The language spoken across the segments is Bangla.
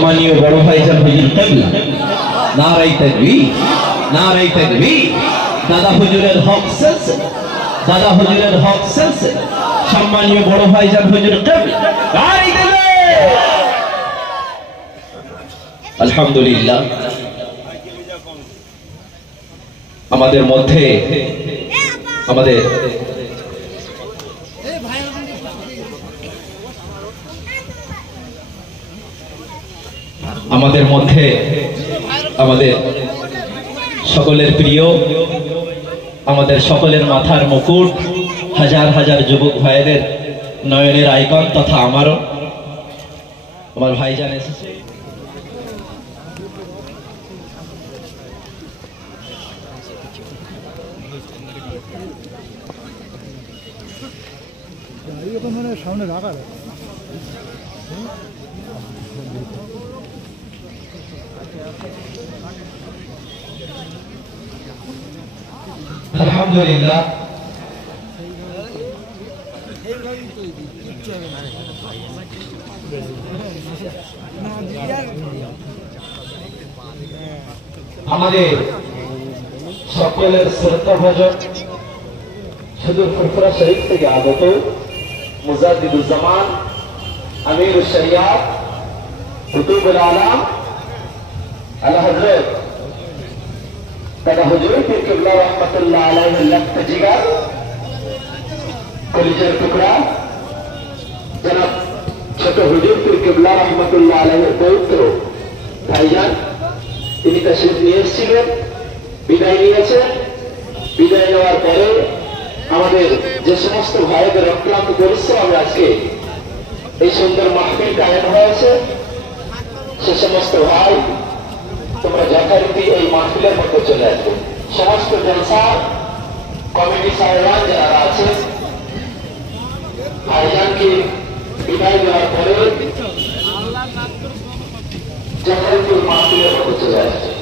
সম্মানীয় বড় ভাইজান হুজুর কিবলা নারায়ে তাকবীর নারায়ে তাকবীর দাদা হুজুরের হক সিলসিলা দাদা হুজুরের হক সিলসিলা সম্মানীয় বড় ভাইজান হুজুর কিবলা নারায়ে তাকবীর আলহামদুলিল্লাহ আমাদের মধ্যে আমাদের আমাদের মধ্যে আমাদের সকলের প্রিয় আমাদের সকলের মাথার মুকুট হাজার হাজার যুবক ভাইদের নয়নের আইকন তথা আমারও আমার ভাইজান এসেছে সামনে রাখা আলহামদুলিল্লাহ আমাদের সকলের শ্রদ্ধাভাজন সুদূর ফুরফুরা শরীফ থেকে আগত মুজাদ্দিদুজ্জামান আমিরুশ শরিয়াত কুতুবুল আলাম আলা হযরত দাদা হুজুর পীর কিবলা রাহমাতুল্লাহ আলাইহির লক্ত জিগার কলিজার টুকরা জনাব ছোট হুজুর পীর কিবলা রাহমাতুল্লাহ আলাইহির পৌত্র ভাইজান তিনি তাশরীফ নিয়ে এসেছিলেন বিদায় নিয়েছেন বিদায় নেওয়ার পরে আমাদের যে সমস্ত ভাইদের অক্লান্ত পরিশ্রম আজকে এই সুন্দর মাহফিল আয়োজন হয়েছে সে সমস্ত ভাই তোমরা যথারীতি এই মাহফিলের মধ্যে চলে আসবে সমস্ত জলসা কমিটি সাহেবান যারা আছে ভাইজানকে বিদায় দেওয়ার পরে যথারীতি এই মাহফিলের মধ্যে চলে আসবে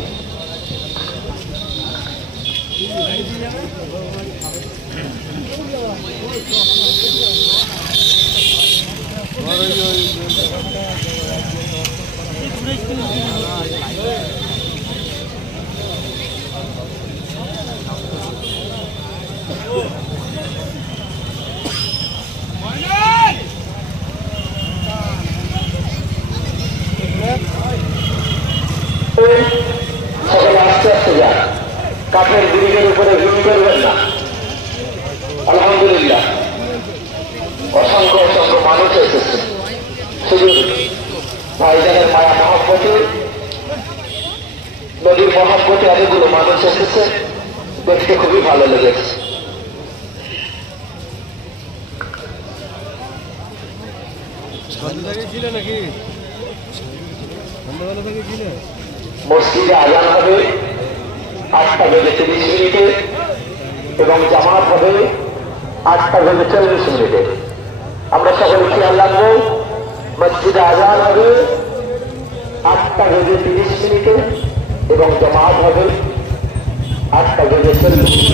নদীর মহাব্বতে অনেকগুলো মানুষ এসেছে, দেখতে খুবই ভালো লেগেছে। মসজিদে আজান হবে 8:30 এবং জামাত হবে 8:40। আমরা সকলে খেয়াল রাখবো, মসজিদে আজান হবে 8:30 এবং জামাত হবে 8:40।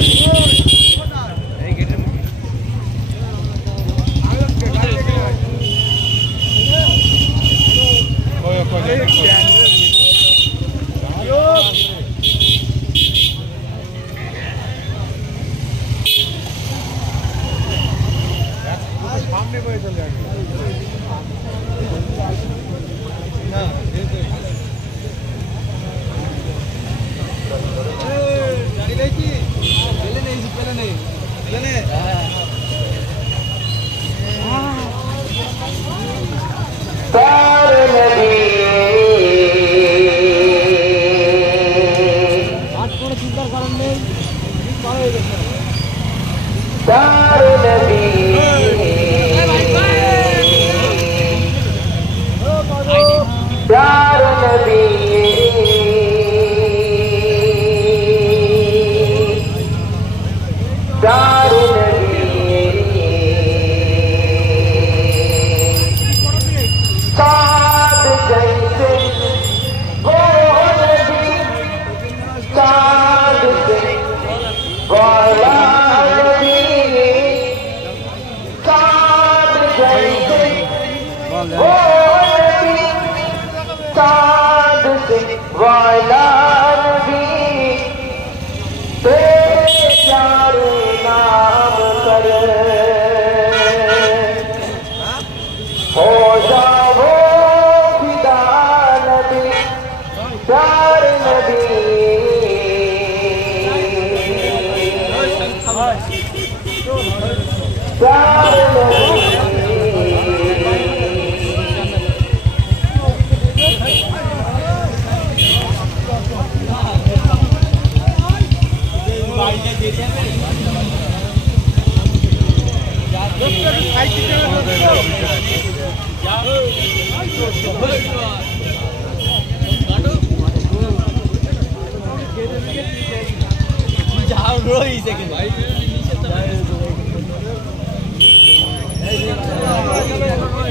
Bro,